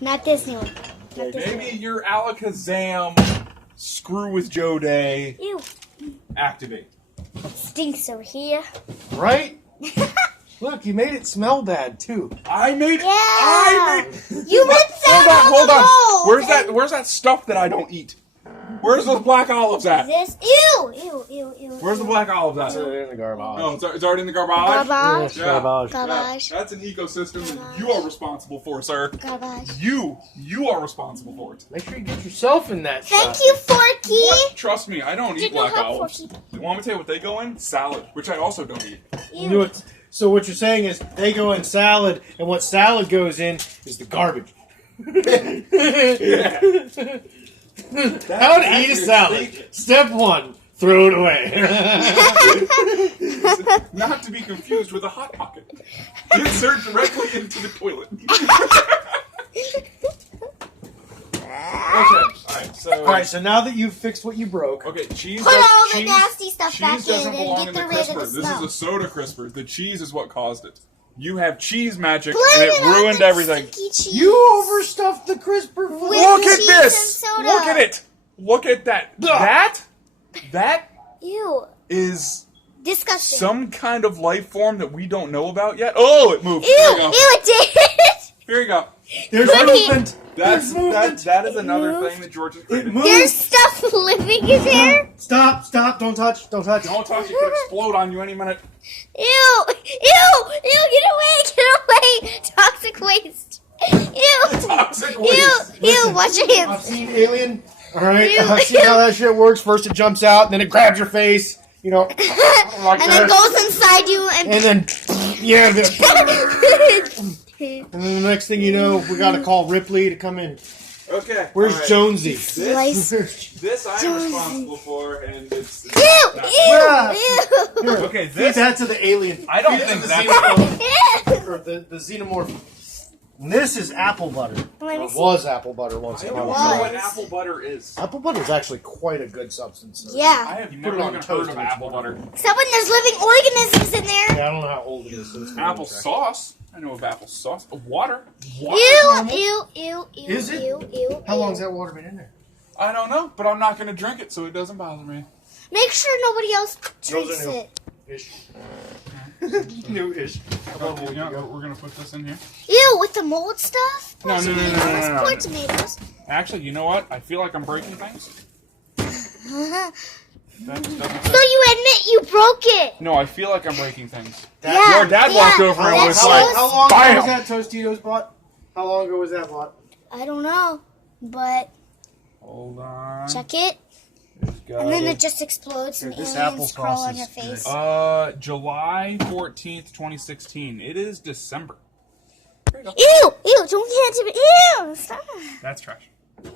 Not Disney one. Not Disney Maybe your Alakazam Screw with Joe Day one. Ew. activate. Stinks over here. Right? Look, you made it smell bad too. I made. Yeah. I made. You ripped that Hold on. mold. Where's that stuff that I don't eat? Where's those black olives at? This. Ew. Where's the black olives at? They're in the garbage. Oh, it's already in the garbage. Garbage. Yeah. Garbage. Garbage. That's an ecosystem that you are responsible for, sir. Garbage. You are responsible for it. Make sure you get yourself in that Thank stuff. you, Forky. What? Trust me, I don't eat Did you black help olives. Forky? You want me to tell you what they go in? Salad, which I also don't eat. You know what? So what you're saying is they go in salad, and what salad goes in is the garbage. Yeah. How to eat a salad. Step 1, throw it away. Not to be confused with a Hot Pocket. Insert directly into the toilet. Okay, alright, so now that you've fixed what you broke, okay, cheese. Put all the cheese, nasty stuff cheese back in doesn't and belong get in the rid of the crisper. This is smell. a soda crisper. The cheese is what caused it. You have cheese magic, Blame and it on ruined the everything. stinky cheese. you overstuffed the crisper. With Look at cheese this! and soda. Look at it! Look at that! That Ew. is Disgusting. some kind of life form that we don't know about yet. Oh, it moved. Ew, Here you go. it did. Here you go. There's Look at- movement. That's There's movement. that is another Moved. thing that George has It created. moved. There's stuff living in there. Stop, don't touch. Don't touch it, could explode on you any minute. Ew, get away, toxic waste. Ew, Toxic ew, waste. ew, watch your I've hands. seen Alien. Alright, Ew, I've seen how that shit works. First it jumps out, and then it grabs your face, you know, like And then that. goes inside you and... And then, yeah, and then the next thing you know, we gotta call Ripley to come in. Okay. Where's all right. Jonesy? Slice. This I'm responsible for, and it's. Ew, Yeah. ew, Here, Okay, feed this. that to the alien. I don't Feed it to think the that's. xenomorph, or the xenomorph. And this is apple butter. Let me Or see. was apple butter once I upon don't a know time. what apple butter is. Apple butter is actually quite a good substance. I Yeah. have put never it on even toast heard of and it's apple butter. Except when there's living organisms in there. Yeah, I don't know how old it is. So it's gonna Apple be trash. sauce. I know of apple sauce. Water. Ew. Is it? Ew. How long's that water been in there? I don't know, but I'm not going to drink it, so it doesn't bother me. Make sure nobody else drinks new. it. Ish. New-ish. We're going to put this in here. Ew, with the mold stuff? No. Poor tomatoes. Actually, you know what? I feel like I'm breaking things. That doesn't So you admit you broke it? No, I feel like I'm breaking things. Yeah. Your dad walked over and that was shows- like, How long ago bam! was that Tostitos bought? How long ago was that bought? I don't know, but Hold on. check it, Got and then it. it just explodes and This aliens apple crawl sauce on your is good. face. July 14th, 2016. It is December. There you go. Ew, don't hand it to me. Ew, stop. That's trash.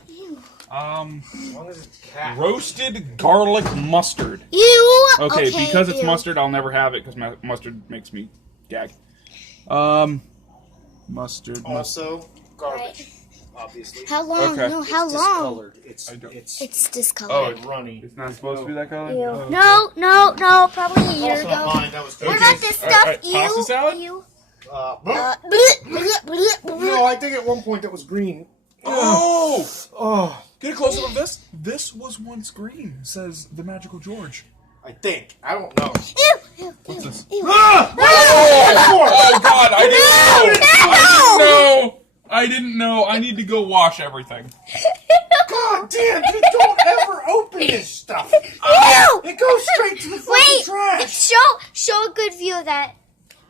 Ew. As long as it's cat. Roasted garlic mustard. Ew. Okay, because it's ew. mustard, I'll never have it because mustard makes me gag. Mustard. Also, garbage. Right. Obviously. How long? Okay. No, how It's long? discolored. I don't- It's Oh, discolored. runny. it's not supposed to be that color? Ew. Oh, No, probably a year Also not ago. mine. That was What Okay. about this All right, stuff? all right, pasta salad? Ew. No, I think at one point that was green. Oh! Oh, Get a close up of this. This was once green, says the magical George. I think. I don't know. Ew. What's this? Ew. Ah! Oh God! I didn't know. No! I didn't know. I need to go wash everything. God damn, dude, don't ever open this stuff. Ew! It goes straight to the fucking Wait! trash. Show a good view of that,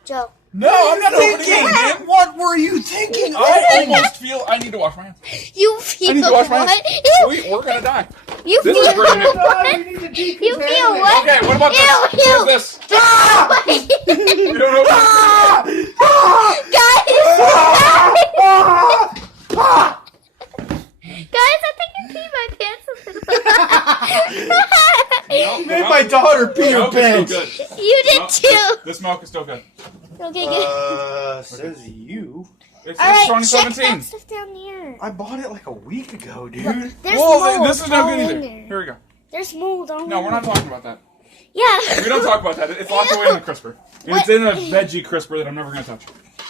Joe. No, I'm not opening Thinking, it. man. what were you thinking? I almost feel I need to wash my hands. You I feel need to wash my what? hands. Ew. We're gonna die. You This feel is pretty new. what? We need to You feel decontaminate. what? Okay, what about this? Ew, ew. What's this? Ah! You don't know Ah! Guys! Guys, I think I peed my pants. You made my daughter pee her Milk is pants. still good. You did too. This milk is still good. Okay, good. Says you. It's All right, since check 2017. that stuff down here. I bought it like a week ago, dude. There's Whoa, mold this is not all good in either. there. Here we go. There's mold all No, in we're not there. talking about that. Yeah. We don't talk about that. It's locked away in the crisper. And it's What? in a veggie crisper that I'm never gonna touch.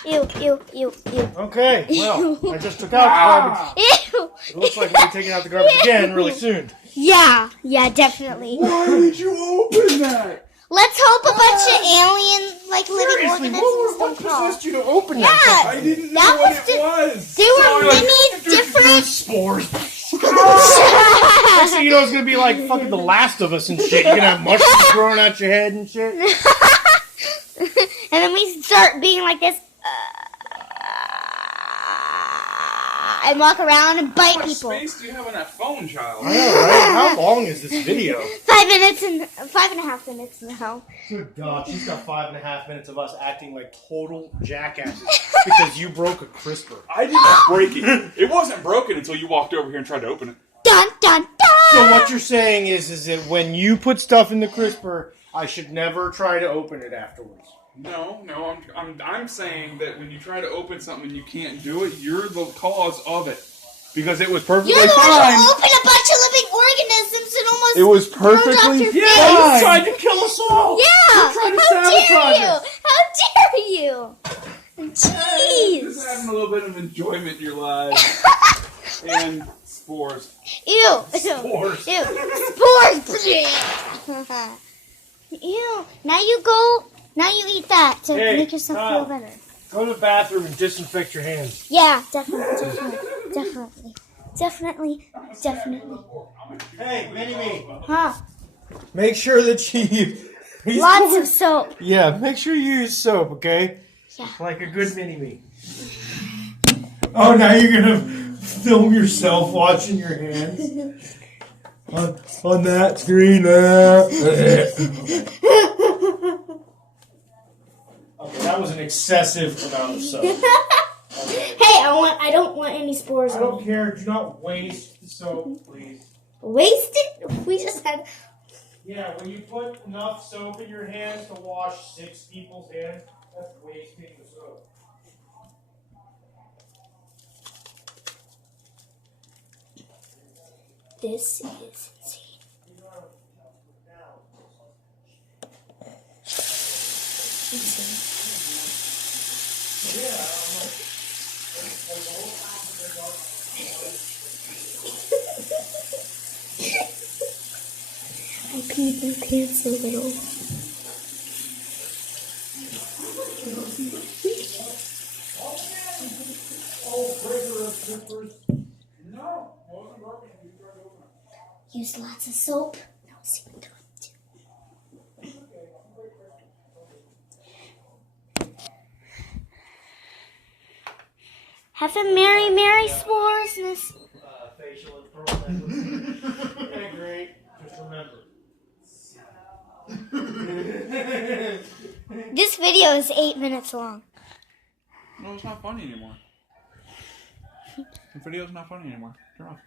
Ew, ew, ew, ew. Okay, well, I just took out the garbage. Ew. It looks like we'll be taking out the garbage again really soon. Yeah, definitely. Why did you open that? Let's hope a bunch of alien, like, living Seriously, organisms what don't crawl. possessed you to open Yeah. that? I didn't know That what was it the- was. They were Sorry. many different. Spores. Next thing you know, it's gonna be like fucking The Last of Us and shit. You're gonna have mushrooms growing out your head and shit. And then we start being like this. And walk around and bite How much people. space do you have on that phone, child? I know, right? How long is this video? 5 minutes and 5.5 minutes now. Good God, she's got 5.5 minutes of us acting like total jackasses because you broke a crisper. I did not break it. It wasn't broken until you walked over here and tried to open it. Dun dun dun. So what you're saying is that when you put stuff in the crisper, I should never try to open it afterwards. No, I'm saying that when you try to open something and you can't do it, you're the cause of it. Because it was perfectly You're the one fine. who opened a bunch of living organisms and almost. It was burned off perfectly your fine. face. Yeah, you tried to kill us all! Yeah. You're trying to How dare sabotage you? us. How dare you? Just Jeez. having a little bit of enjoyment in your lives. And spores. Ew. Spores. Ew. Spores. Ew. Now you go. Now you eat that to Hey, make yourself Kyle. feel better. Go to the bathroom and disinfect your hands. Yeah, definitely. Hey, Mini-Me. Huh? Make sure that you use Lots of soap. Yeah, make sure you use soap, okay? Yeah. Like a good Mini-Me. Oh, now you're gonna film yourself washing your hands on that screen. Okay, that was an excessive amount of soap. Hey, I don't want any spores I on don't me. care. Do not waste the soap, please. Waste it? We just had. Yeah, when you put enough soap in your hands to wash 6 people's hands, that's wasting the soap. This is insane. I peed my pants a little. Use lots of soap. No, see what I'm doing. Have a merry s'moresness. Facial improvement. Yeah, great. Just remember. This video is 8 minutes long. No, it's not funny anymore. The video's not funny anymore. Turn off.